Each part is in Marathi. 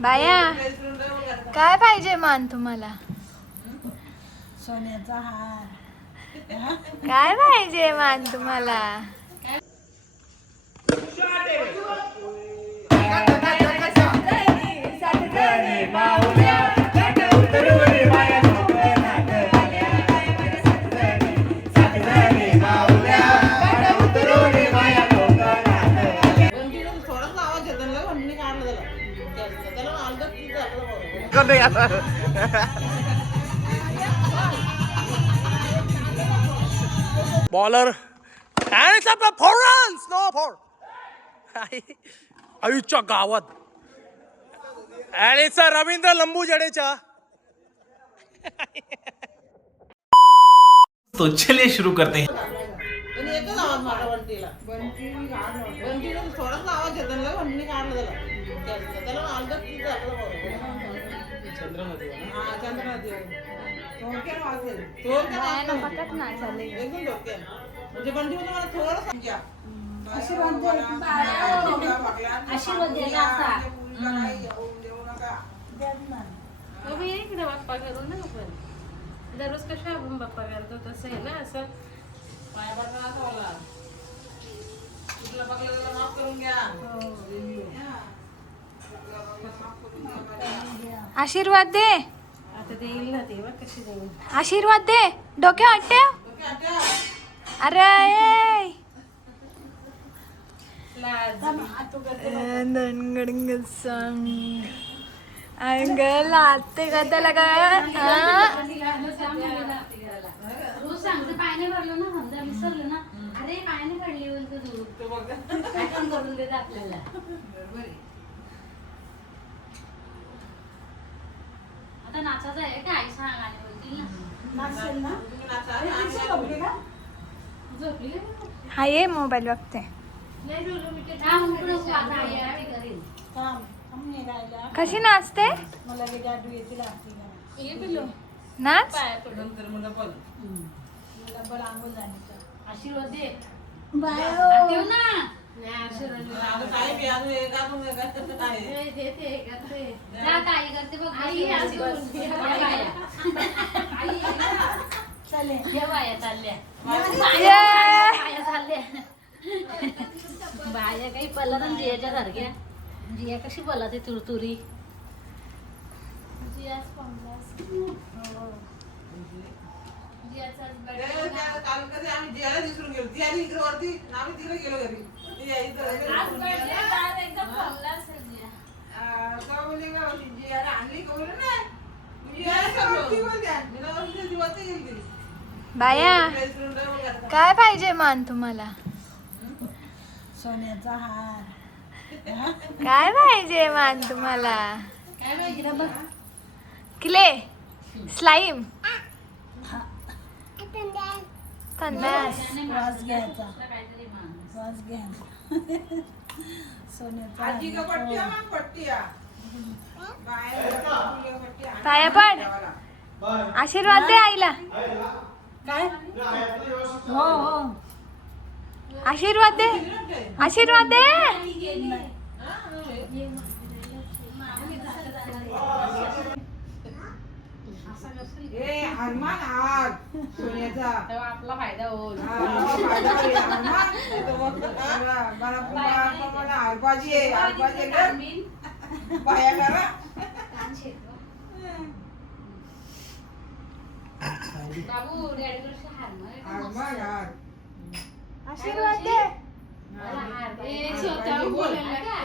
बाया काय पाहिजे मान तुम्हाला? सोन्याचा हार. काय पाहिजे मान तुम्हाला? बॉलर आणि परफॉर्मन्स नो फॉर आयुष्या गावात आणि रवींद्र लंबू जडेजा. तो चलिए शुरू करते हैं. एकच आवाज माझा बंटीला. बंटीला थोडासा आवाज येतो ना, बंटीने काढलं त्याला अलगद तिथं आपलं चंद्रनदी. हा चंद्रनदी थोडक्यात वाजेल. पकड ना चालेल. एकदम डोक्यात. म्हणजे बंटी मला थोडं समजा. आशीर्वाद द्यायला असा. इकडे बाप्पा करू ना आपण दररोज कशा आपण बाप्पा करतो तसं आहे ना. असं पाया पडला असं होला. कुठला बघला त्याला माफ करून घ्या. आशीर्वाद दे. आता देईल ना तेव्हा कशी देईल. आशीर्वाद दे. डोक्या वाटते. अरे ए. अंग लाते का त्याला काय रोज सांगते पायाने भरलं ना, समजा विसरलं ना, अरे पायाने भरली बोलतो तू आठवण करून देत आपल्याला. आता नाचायचं आहे का? आई सांग आणि बोलतील ना. झोपली का? हा ये मोबाईल बघते. हा, म्हणतो नको, आता आई आहे, मी करीन. कशी नाचते? मला जादू येते लागते. ये पिलो नाच. पाया पडून नंतर मला बोल. मला बोल आंघोळ झाली. आशीर्वाद दे. बायो. ठेव ना. नाही आशीर्वाद आता काय बी अजून एका आहे. देते करते. जा ताई करते बघ. आई आशीर्वाद अजून. दे. आई चालले. ठेव बाया चालल्या. बाया चालल्या. बाया काही पडला ना जियाच्या सारख्या. जिया कशी बोला ते तुरतुरी. काल कधी आम्ही जियाला विसरून गेलो. ती आली इकडे वरती आम्ही तिकडे गेलो घरी. ती आई जियाला आणली का बोलू ना. बाया काय पाहिजे मान तुम्हाला? सोन्याचा हार. काय पाहिजे मान तुम्हाला? काय माहिती बघ. क्ले स्लाइम संडास. वास घ्यायचा. काहीतरी मान. वास घ्यायचा. सोन्याचा हार. पाया पड. आशीर्वाद दे आईला. काय? हो हो. आशीर्वाद दे. आशीर्वाद दे. हनुमान हार सोन्याचा. तेव्हा आपला फायदा होईल. मला हार पाहिजे. हार पाहिजे पाया करा. बाबू डॅडीकडे हार हार. आशीर्वाद दे. स्वतः बोलायला का?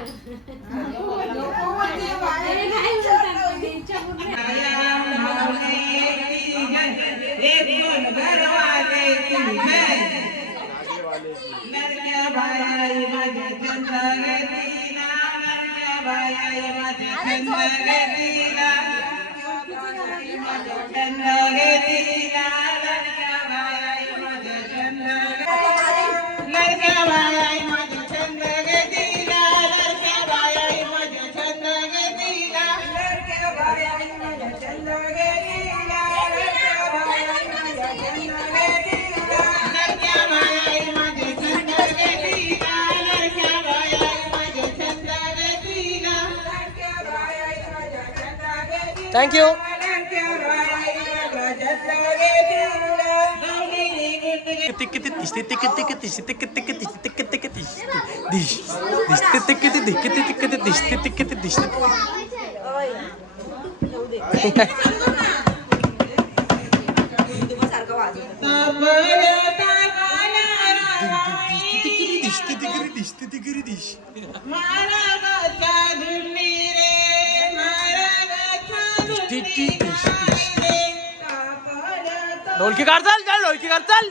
थँक्यू. किती किती दिसते ते किती किती दिसते किती किती दिसते किती किती दिसते ते किती किती किती दिसते ते किती दिसते. ढोलकी काढ चाल चल ढोलकी काढ चाल.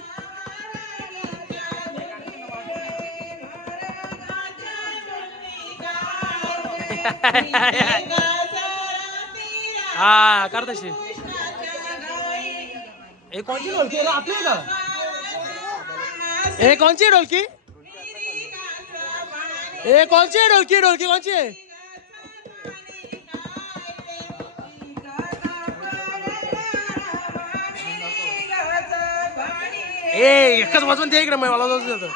हा कर तशी. एक कोणची ढोलकी आहे आपली का? ए कोणची ढोलकी? ए कोणची ढोलकी? ढोलकी कोणची आहे? ए एकच वाजवून दे इकडे मला वाजवतो.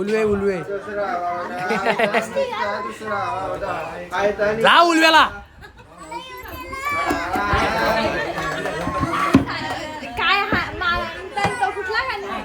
उलवे उलवे जा उलव्याला. काय तो कुठला खाल्ला?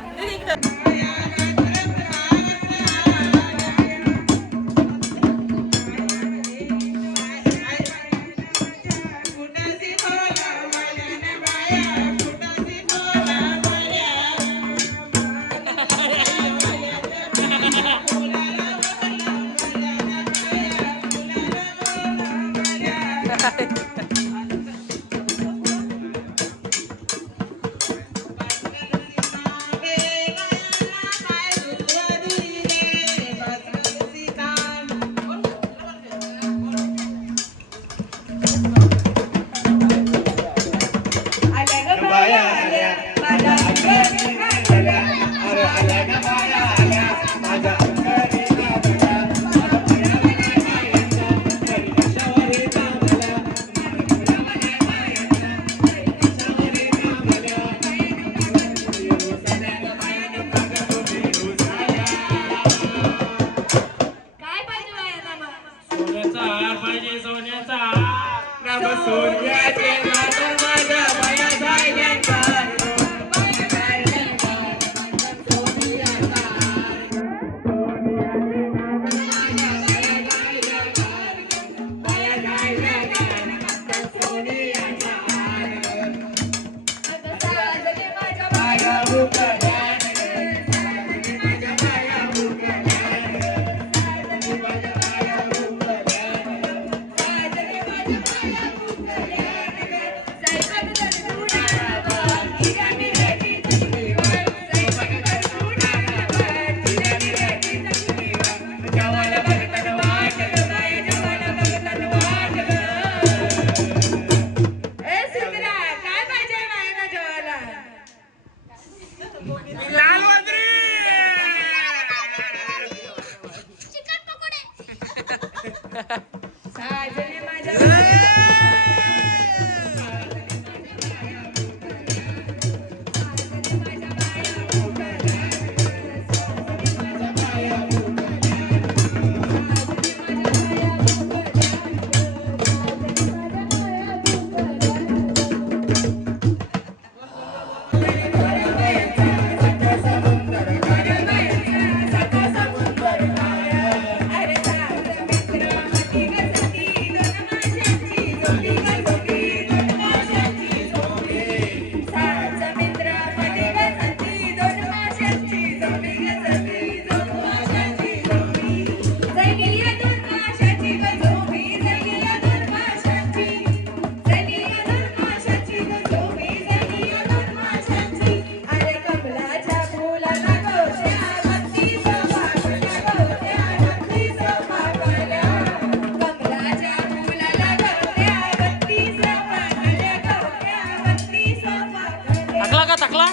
थकला का थकला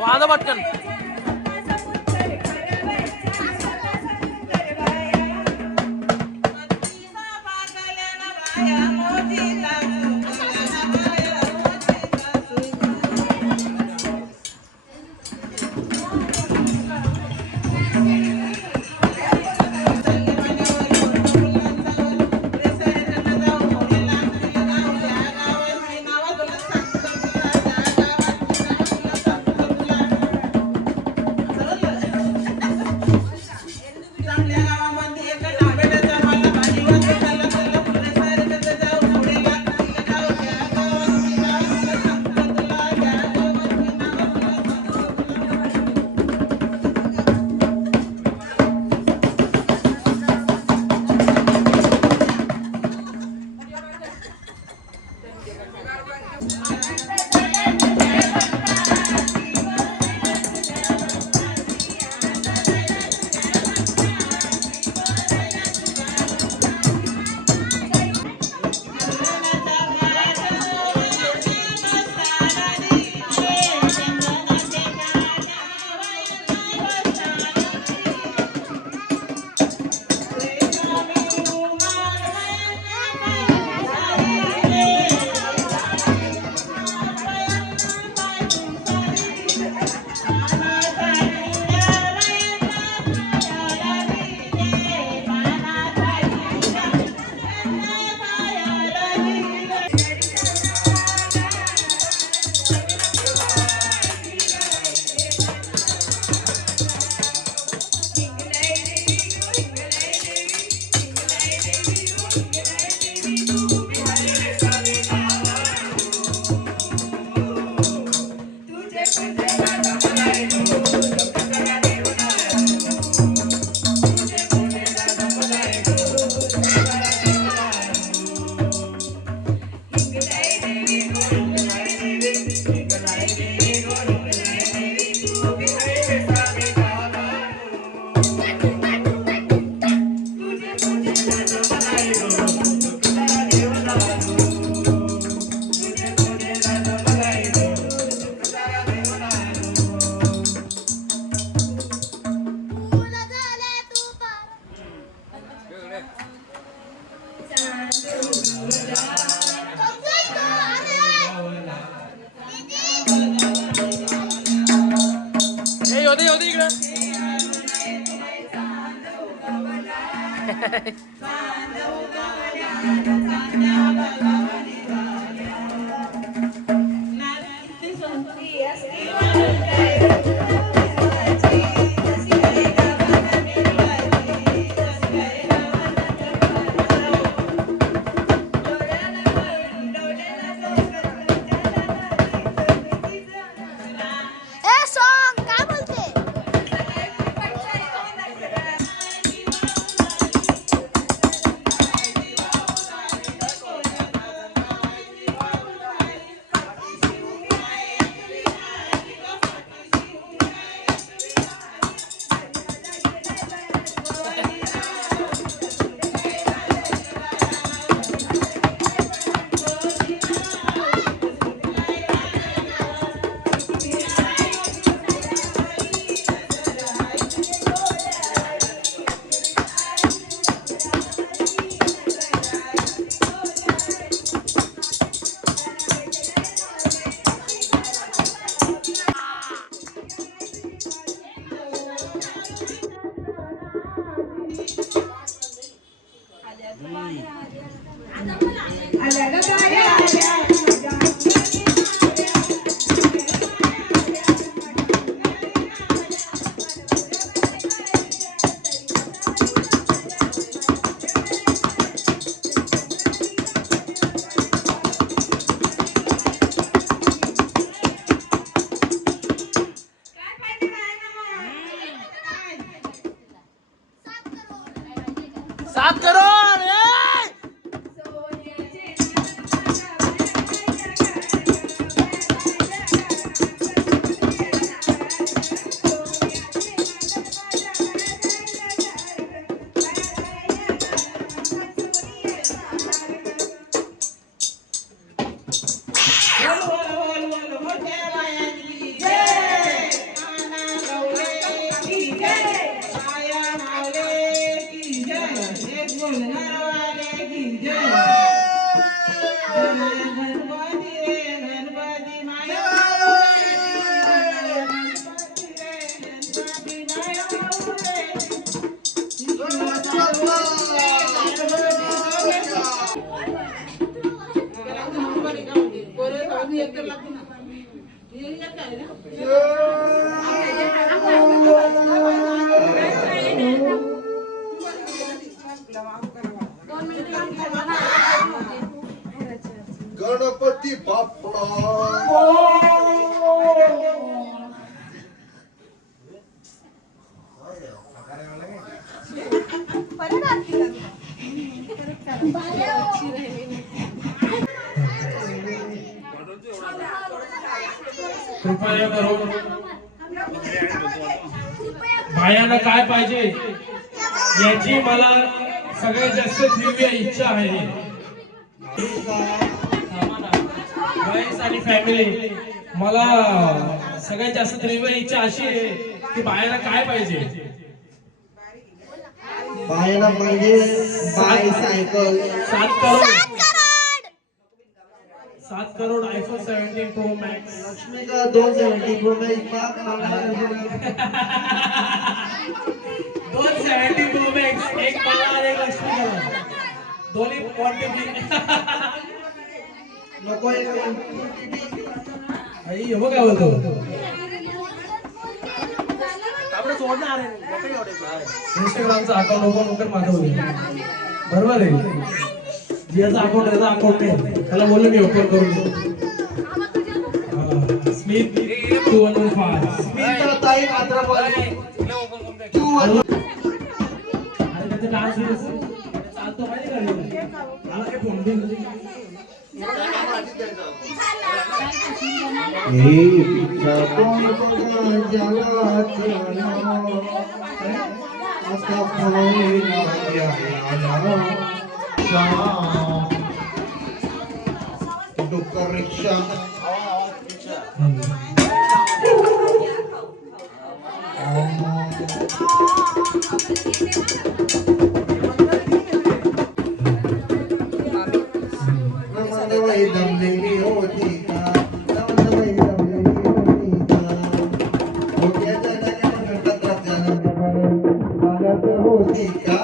वाजव पटकन 7 करोड ए! गणपती बाप्पा कृपया करून बायांना काय पाहिजे याची मला सगळ्यात जास्त तीव्र इच्छा आहे. फ्रेंड्स आणि फॅमिली, मला सगळ्यात जास्त तीव्र इच्छा अशी आहे की बायांना काय पाहिजे. बायला म्हणजे bicycle 7 crore iPhone 17 Pro Max. Lakshmi का 270 Pro Max 270 Pro Max, एक मला आणि एक लक्ष्मीला, दोन्ही क्वांटिटी. नको एक आई हे बघ काय बोलतो. इंस्टाग्रामचा अकाउंट ओपन होकर माधवले बरोबर आहे. जियाचा अकाउंट याचा अकाउंट नाही, त्याला बोललो मी ओपन करून स्मिथ 2115 स्मिता ताई आद्राबाई आणि त्याचा डान्स चालतो माहिती का. मला काय फोन बिन डुक्कर रिक्षा दमलेली होती का होती का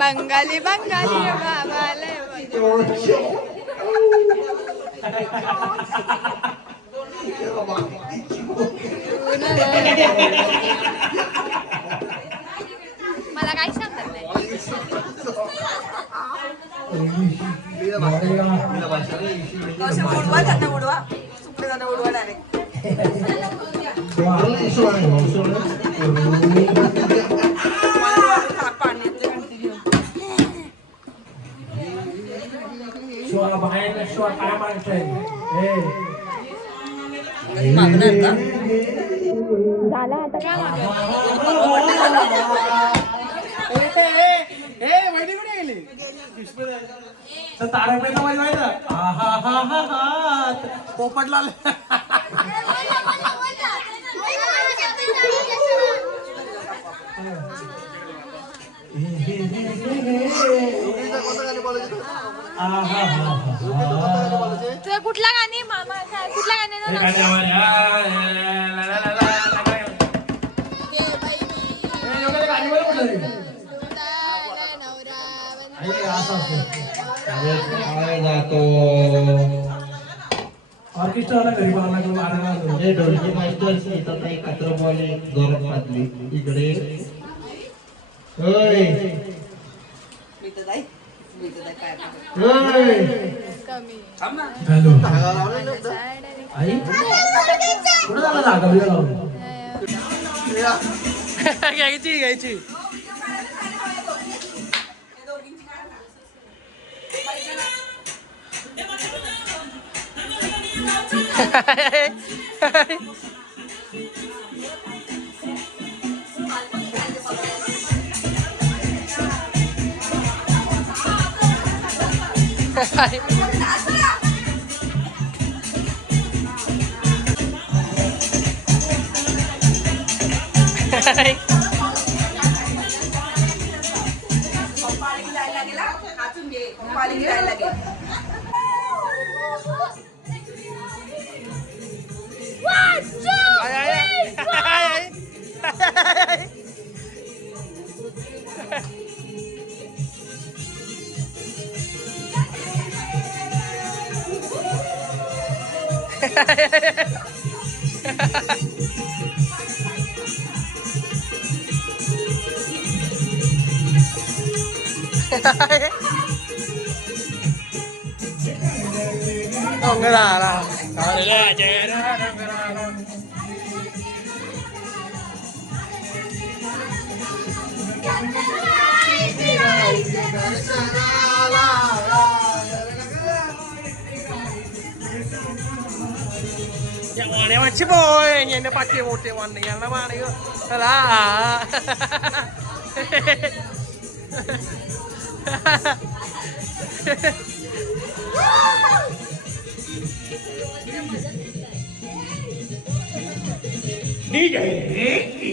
बंगाली बंगाली बाबाले मला काही सांगत नाही. काय मागतोय झाला आता काय तारक मेहता माहिती आहे ना. पोपटला तुला कुठला गाणी मामा कुठला गाणी काय जातो ऑर्केस्ट्रा घरी हे ढोलकी मास्टर येतात एक कात्र बॉले जोरात पाजली इकडे ओय ओय आई कुठं झालं जागा बिगा लावून घ्यायची घ्यायची Macam boy, yang pakai motor warna yang nama ni tu, lah. DJ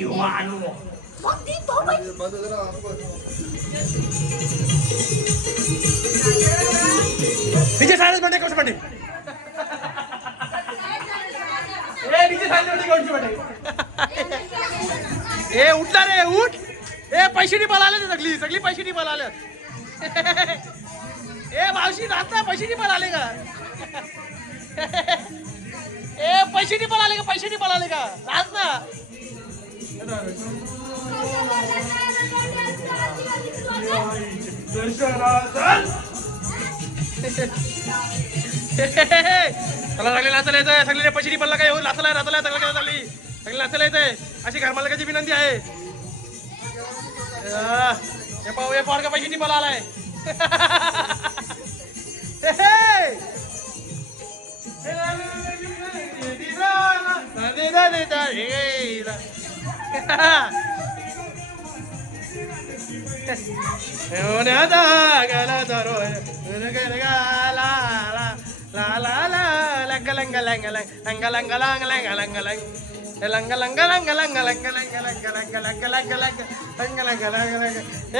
Iwanu. DJ silence bande कौन सा बंटे? DJ silence कौन सी बंटे? उठला रे उठ. पैसे नहीं पळाले सगळी सगळी पैसे नहीं पळाले. मावशी नाचता पैसे नहीं पळाले का? पैसे नहीं पळाले का? पैसे नहीं पळाले का? नाच ना. चला लागले नाचायला येतंय सगळे पैसे नाही पडला काय हो नाचायला नाचायला सगळं काय चालली सगळे नाचायला येतंय अशी घरमालकाची विनंती आहे हे पाहू हे पोरगा पैसे नाही पडला आलाय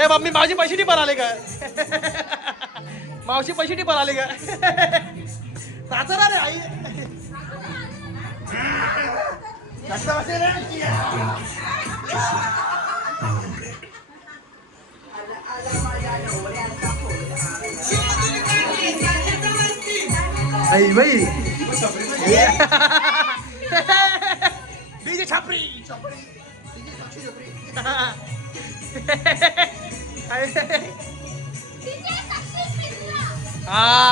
मम्मी मावशी पैसे नाही पळाले का मावशी पैसे नाही पळाले का नाचरा रे आई आई भाई डीजे छापरी आई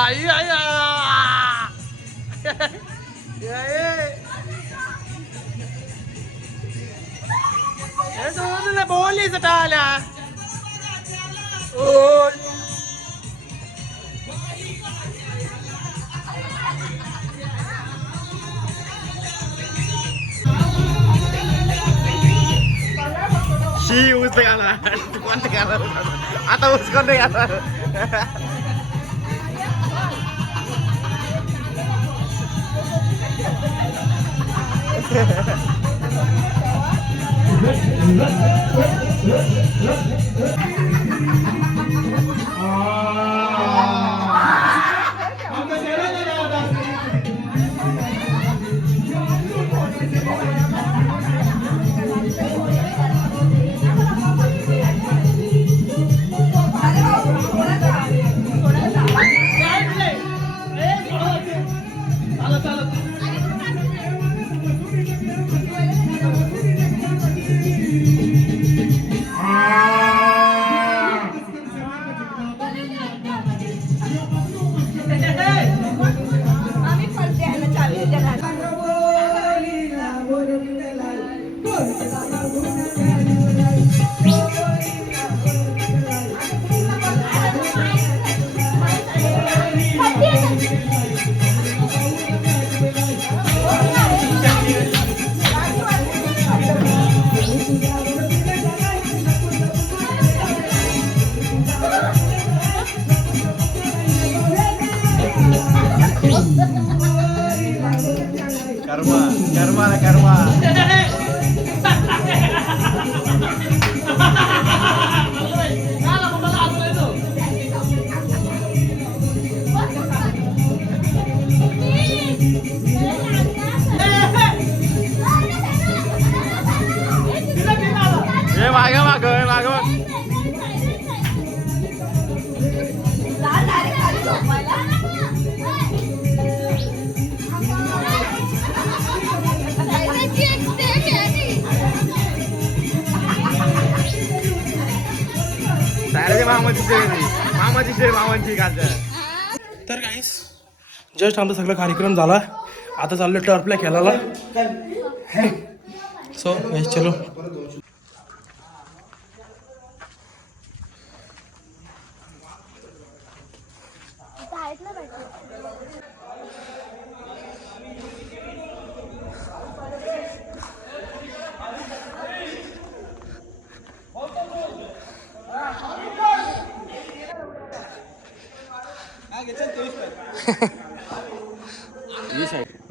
आई तुला बोलीच टाळ्या ओ शी ऊस घाला कोण घाला आता ऊस कोण घाला तर गाईस जस्ट आमचा सगळा कार्यक्रम झाला. आता चाललो टर्फला खेळायला. सो गाईस चलो.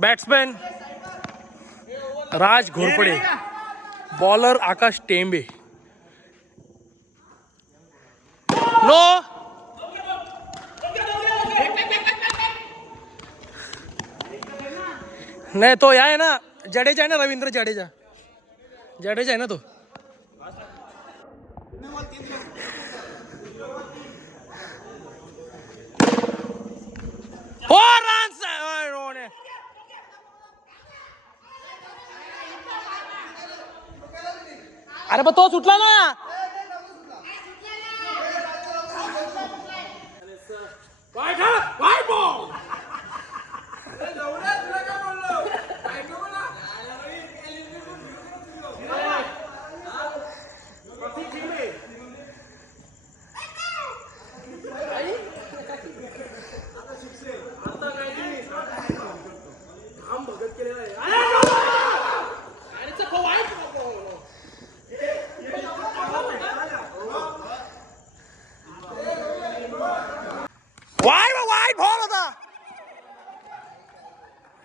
बॅट्समॅन राज घोरपडे, बॉलर आकाश टेंबे. नो नाही तो आहे ना जडेजा आहे ना, रवींद्र जडेजा. जडेजा आहे ना तो. हो रन्स. अरे मग तो सुटला ना.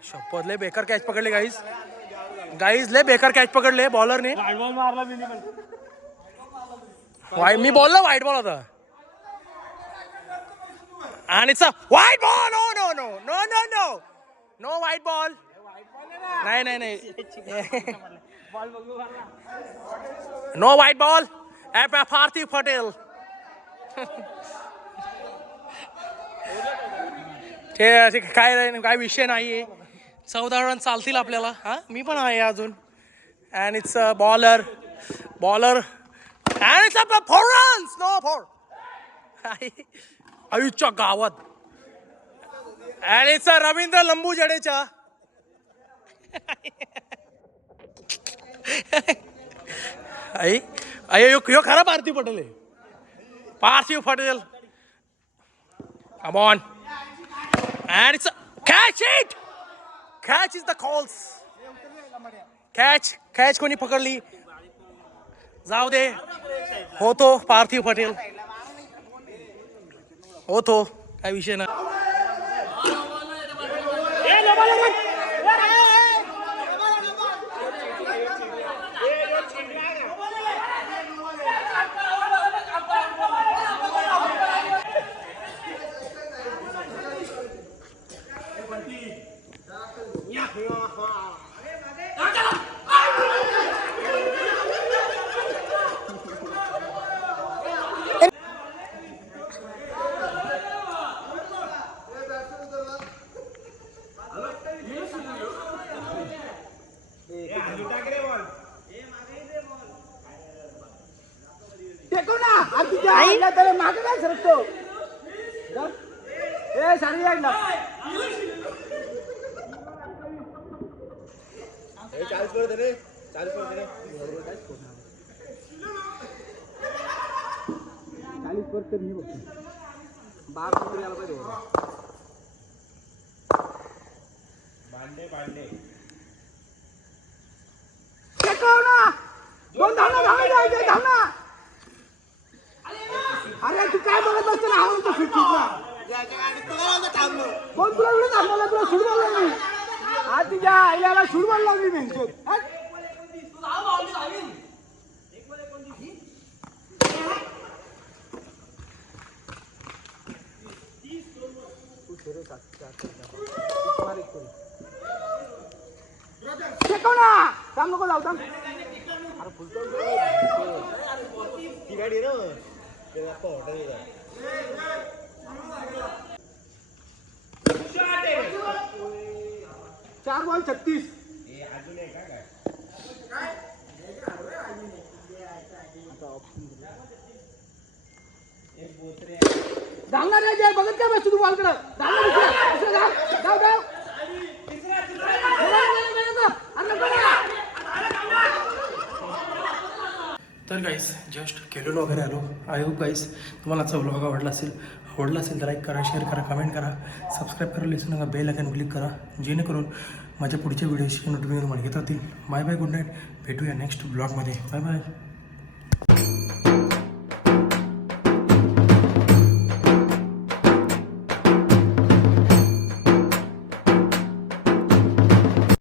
शपथ लय बेकार कॅच पकडले गाईज लय बेकार कॅच पकडले बॉलरने. मी बोललो व्हाईट बॉल होता आणि white ball. No no no no no no no white ball. नाही नाही नाही नो व्हाईट बॉल. पार्थिव पटेल. काय विषय नाहीये. 14 रन चालतील आपल्याला. हा मी पण आहे अजून. And it's a bowler and it's a 4 runs. No 4 आयुष्या गावात. अँड इट्स अ रवींद्र लंबू जडेजा. यो खरा पार्थिव पटेल आहे. Parthiv Patel. Come on. And it's a catch it. Catch is the calls. Catch कोणी पकडली जाऊ दे. होतो पार्थिव पटेल होतो काय विषय ना. आईला त्याला मागे काय सरकतो ए सारी ऐकला अरे तू काय बघत बसतो ना हवं कोण तुला एवढं थांबवलं तुला सूट बोलला मी आज तिच्या आईला सूट बोलला मी म्हणतो शेकव ना काम नको लावता चार बॉल 36 धावणार नाही जय बघत काय बस तू बॉलकडे धाव तर गाईस जस्ट खेळून वगैरे आलो. आय होप गाईस तुम्हाला आजचा व्लॉग आवडला असेल तर लाईक करा, शेअर करा, कमेंट करा, सबस्क्राईब करायला विसरू नका, बेल आयकॉन क्लिक करा जेणेकरून माझ्या पुढच्या व्हिडिओची नोटिफिकेशन मला येत राहतील. Bye bye, good night. भेटूया नेक्स्ट ब्लॉगमध्ये. Bye bye.